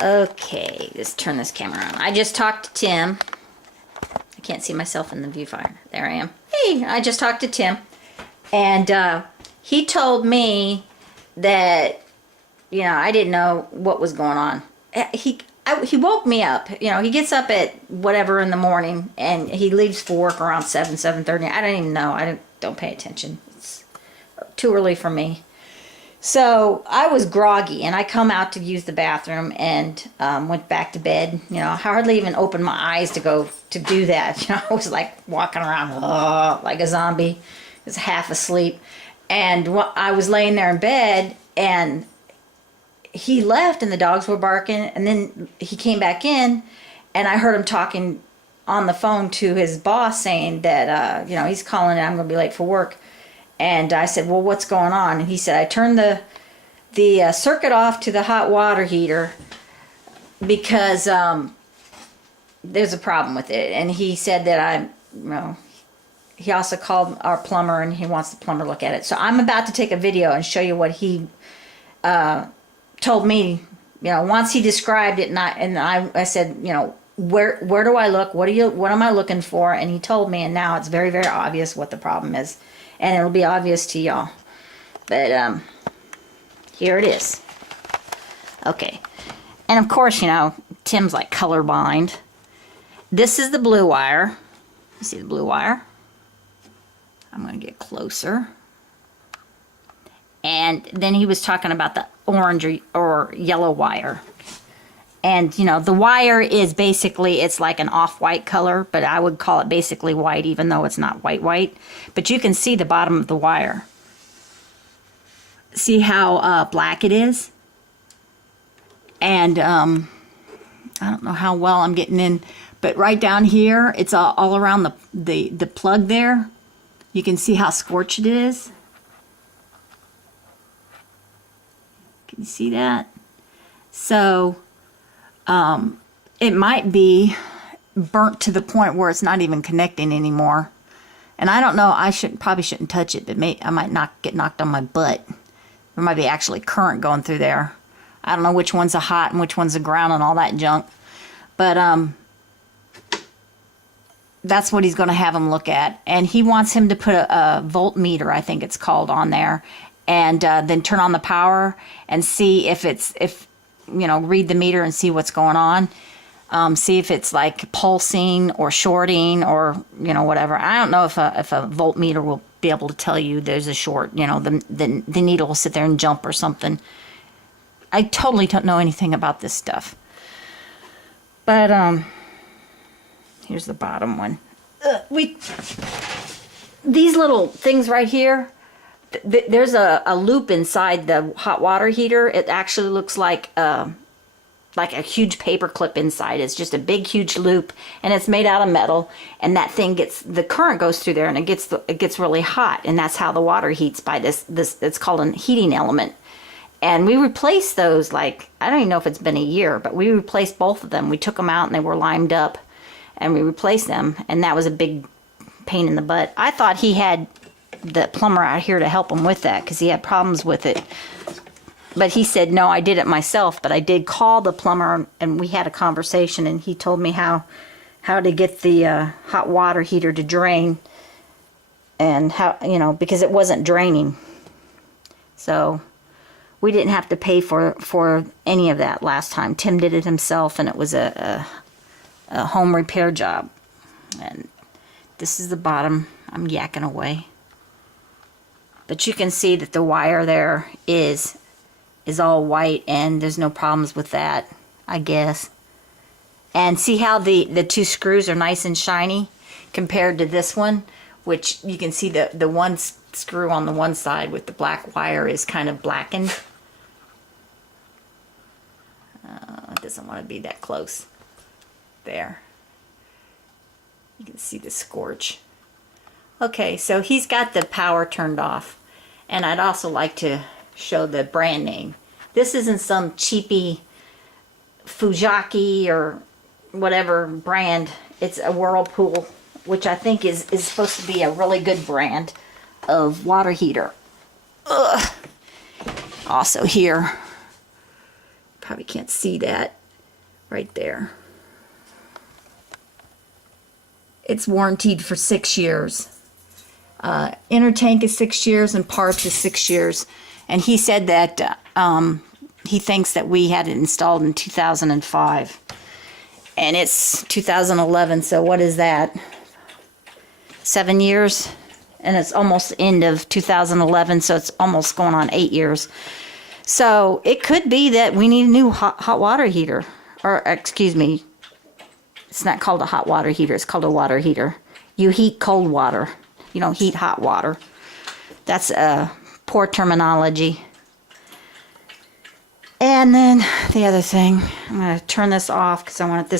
Okay, let's turn this camera on. I just talked to Tim. I can't see myself in the viewfinder. There I am. Hey, I just talked to Tim. And he told me that, you know, I didn't know what was going on. He woke me up. You know, he gets up at whatever in the morning, and he leaves for work around 7:30. I don't even know. I don't pay attention. It's too early for me. So I was groggy, and I come out to use the bathroom and went back to bed. You know, I hardly even opened my eyes to go to do that. You know, I was like walking around like a zombie. I was half asleep. And I was laying there in bed, and he left, and the dogs were barking. And then he came back in, and I heard him talking on the phone to his boss saying that, you know, he's calling and I'm going to be late for work. And I said, well, what's going on? And he said, I turned the circuit off to the hot water heater because there's a problem with it. And he said that he also called our plumber, and he wants the plumber to look at it. So I'm about to take a video and show you what he told me. You know, once he described it, and I said, you know, where do I look? What am I looking for? And he told me, and now it's very, very obvious what the problem is. And it'll be obvious to y'all. But here it is. Okay. And of course, you know, Tim's like colorblind. This is the blue wire. You see the blue wire? I'm going to get closer. And then he was talking about the orange or yellow wire. And, you know, the wire is basically, it's like an off-white color, but I would call it basically white, even though it's not white. But you can see the bottom of the wire. See how black it is? And I don't know how well I'm getting in, but right down here, it's all around the plug there. You can see how scorched it is. Can you see that? So it might be burnt to the point where it's not even connecting anymore. And I don't know, I probably shouldn't touch it, but I might get knocked on my butt. There might be actually current going through there. I don't know which one's a hot and which one's a ground and all that junk. But that's what he's going to have him look at. And he wants him to put a voltmeter, I think it's called, on there. And then turn on the power and see if you know, read the meter and see what's going on. See if it's like pulsing or shorting or, you know, whatever. I don't know if a voltmeter will be able to tell you there's a short, you know, the needle will sit there and jump or something. I totally don't know anything about this stuff. But, here's the bottom one. These little things right here, there's a loop inside the hot water heater. It actually looks like a huge paper clip inside. It's just a big, huge loop, and it's made out of metal. And that thing the current goes through there, and it gets really hot, and that's how the water heats by this. It's called a heating element. And we replaced those, like, I don't even know if it's been a year, but we replaced both of them. We took them out, and they were limed up, and we replaced them, and that was a big pain in the butt. I thought he had the plumber out here to help him with that because he had problems with it. But he said, no, I did it myself. But I did call the plumber, and we had a conversation, and he told me how to get the hot water heater to drain, and how, you know, because it wasn't draining. So we didn't have to pay for any of that last time. Tim did it himself, and it was a home repair job. And this is the bottom. I'm yakking away. But you can see that the wire there is all white, and there's no problems with that, I guess. And see how the two screws are nice and shiny compared to this one, which you can see the one screw on the one side with the black wire is kind of blackened. It doesn't want to be that close. There. You can see the scorch. Okay, so he's got the power turned off. And I'd also like to show the brand name. This isn't some cheapy Fujaki or whatever brand. It's a Whirlpool, which I think is supposed to be a really good brand of water heater. Ugh. Also here, probably can't see that. right there. It's warranted for 6 years. Inner tank is 6 years and parts is 6 years. And he said that he thinks that we had it installed in 2005. And it's 2011, so what is that? 7 years? And it's almost end of 2011, so it's almost going on 8 years. So it could be that we need a new hot water heater. Or, excuse me, it's not called a hot water heater, it's called a water heater. You heat cold water. You don't heat hot water. That's poor terminology. And then the other thing, I'm going to turn this off because I want this